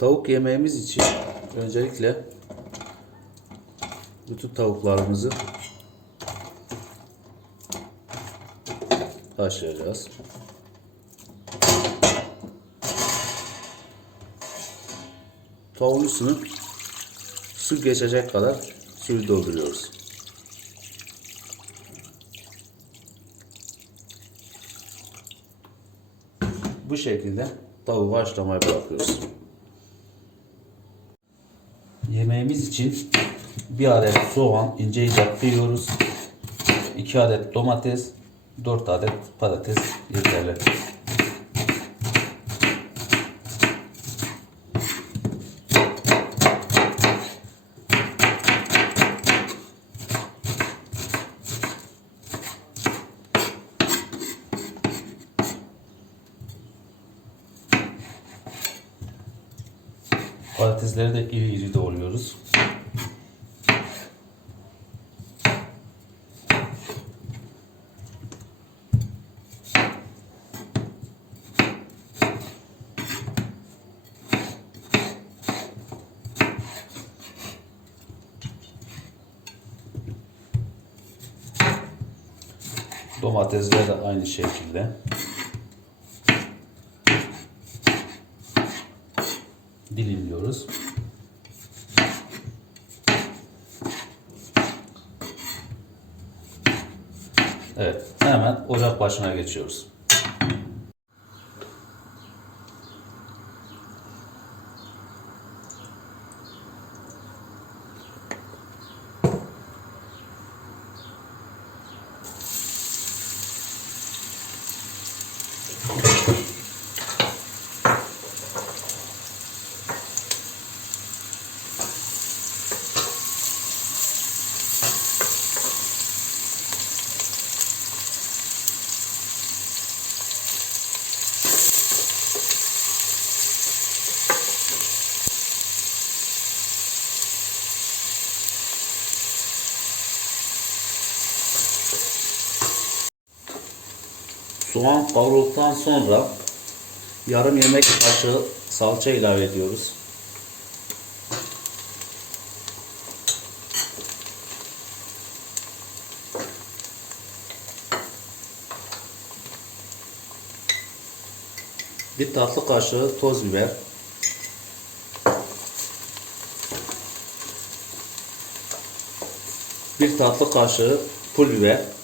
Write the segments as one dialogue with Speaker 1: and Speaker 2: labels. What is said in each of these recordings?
Speaker 1: Tavuk yemeğimiz için öncelikle bütün tavuklarımızı haşlayacağız. Tavuğun üstünü su geçecek kadar suyu dolduruyoruz. Bu şekilde tavuğu haşlamaya bırakıyoruz. Yemeğimiz için bir adet soğan ince ince kıyıyoruz. 2 adet domates, 4 adet patates yeterli. Patatesleri de iri iri doğruyoruz. Domatesler de aynı şekilde. Dilimliyoruz. Evet, hemen ocak başına geçiyoruz. Soğan kavrulduktan sonra yarım yemek kaşığı salça ilave ediyoruz. Bir tatlı kaşığı toz biber. Bir tatlı kaşığı pul biber.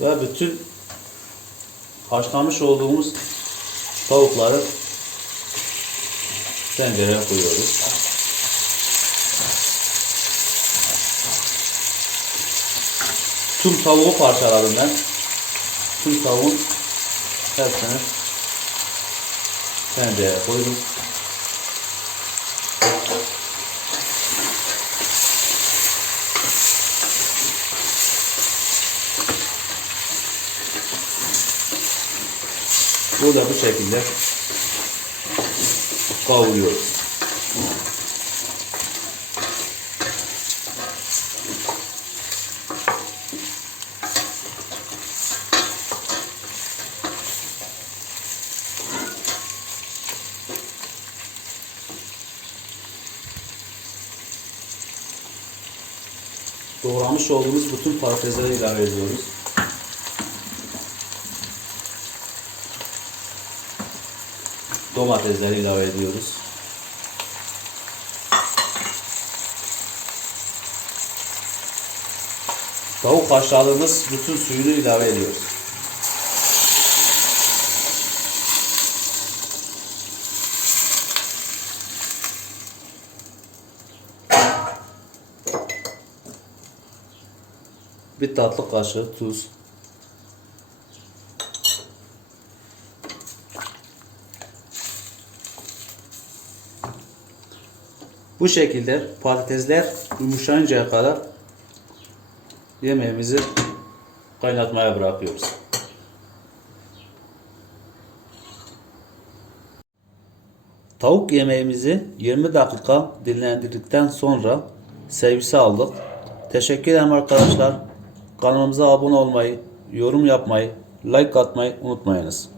Speaker 1: Ve bütün haşlamış olduğumuz tavukları tencereye koyuyoruz. Tüm tavuğu parçaladım ben. Tüm tavuğun hepsini tencereye koydum. Bu da bu şekilde kavuruyoruz. Doğramış olduğumuz bütün patatesleri ilave ediyoruz. Domatesleri ilave ediyoruz. Tavuk haşladığımız bütün suyunu ilave ediyoruz. Bir tatlı kaşığı tuz. Bu şekilde patatesler yumuşayıncaya kadar yemeğimizi kaynatmaya bırakıyoruz. Tavuk yemeğimizi 20 dakika dinlendirdikten sonra servise aldık. Teşekkür ederim arkadaşlar. Kanalımıza abone olmayı, yorum yapmayı, like atmayı unutmayınız.